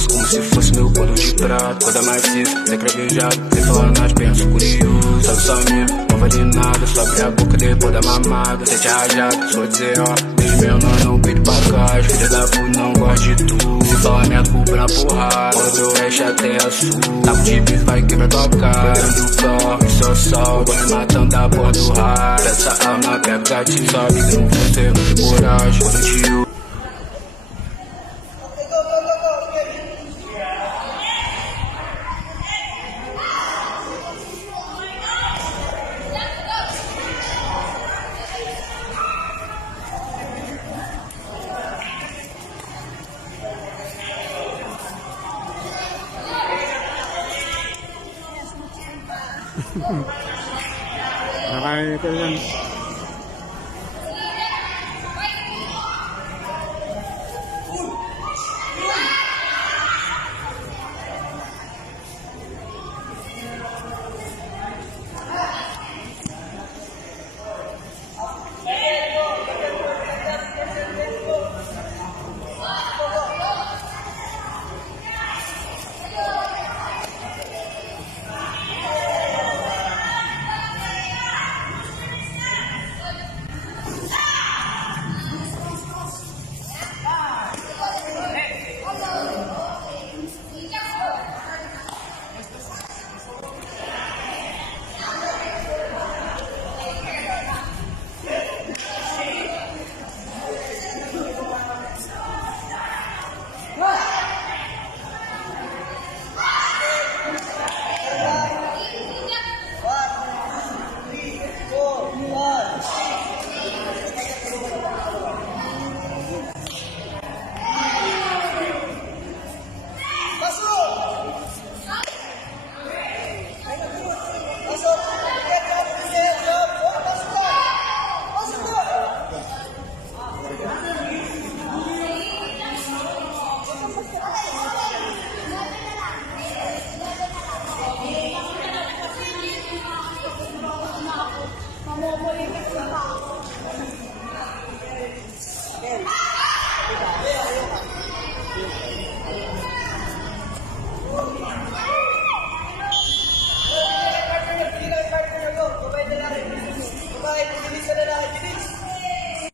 faço como se fosse meu ponto de prato. Toda maciça, sem cravejado, sem falar nas penso curioso. Sabe só minha, não vale nada, só abre a boca depois da mamada. Sente rajado, sou dizer ó, desde menor não peito pra trás. Filha da puta não gosta de tu, se fala minha culpa na porrada. Quando eu resto até a sul, taco de bis vai quebrar tua cara. Dentro do carro, e só salva, vai matando a porra do raio. Essa arma pega gatinho, sabe que não vou ter muita coragem. Quando te Nakay ito yan.